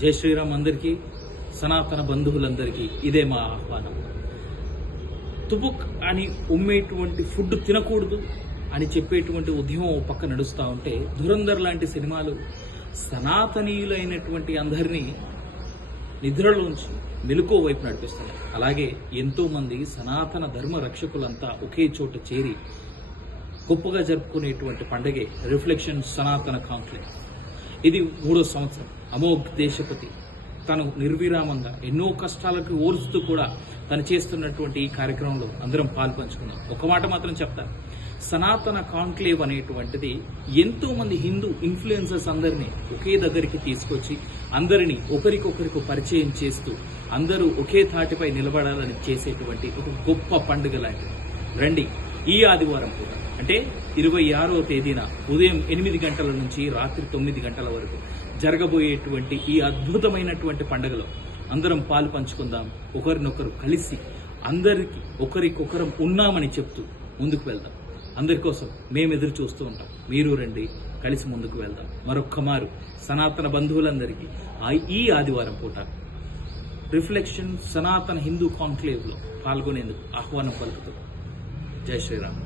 జై శ్రీరామ్ అందరికీ, సనాతన బంధువులందరికీ ఇదే మా ఆహ్వానం. తుబుక్ అని ఉమ్మేటువంటి ఫుడ్ తినకూడదు అని చెప్పేటువంటి ఉద్యమం ఓ పక్క నడుస్తూ ఉంటే, ధురంధర్ లాంటి సినిమాలు సనాతనీయులైనటువంటి అందరినీ నిద్రలోంచి మెలకువ వైపు నడిపిస్తున్నాయి. అలాగే ఎంతో మంది సనాతన ధర్మ రక్షకులంతా ఒకే చోట చేరి గొప్పగా జరుపుకునేటువంటి పండగే రిఫ్లెక్షన్ సనాతన కాంక్లేవ్. ఇది 3వ సంవత్సరం. అమోఘ్ దేశపతి తను నిర్విరామంగా ఎన్నో కష్టాలకు ఓర్చుతూ కూడా తను చేస్తున్నటువంటి ఈ కార్యక్రమంలో అందరం పాల్పంచుకున్నాం. ఒక మాట మాత్రం చెప్తా, సనాతన కాంక్లేవ్ అనేటువంటిది ఎంతో మంది హిందూ ఇన్ఫ్లుయెన్సర్స్ అందరినీ ఒకే దగ్గరికి తీసుకొచ్చి అందరినీ ఒకరికొకరికి పరిచయం చేస్తూ అందరూ ఒకే తాటిపై నిలబడాలని చేసేటువంటి ఒక గొప్ప పండుగ లాంటిది. రండి, ఈ ఆదివారం కూడా అంటే 26వ తేదీన ఉదయం 8 గంటల నుంచి రాత్రి 9 గంటల వరకు జరగబోయేటువంటి ఈ అద్భుతమైనటువంటి పండుగలో అందరం పాలు పంచుకుందాం. ఒకరినొకరు కలిసి అందరికీ ఒకరికొకరం ఉన్నామని చెప్తూ ముందుకు వెళ్దాం. అందరి కోసం మేము ఎదురు చూస్తూ ఉంటాం. మీరు రండి, కలిసి ముందుకు వెళ్దాం. మరొక్క మారు సనాతన బంధువులందరికీ ఈ ఆదివారం పూట రిఫ్లెక్షన్ సనాతన హిందూ కాంక్లేవ్లో పాల్గొనేందుకు ఆహ్వానం పలుకుతూ జై శ్రీరామ్.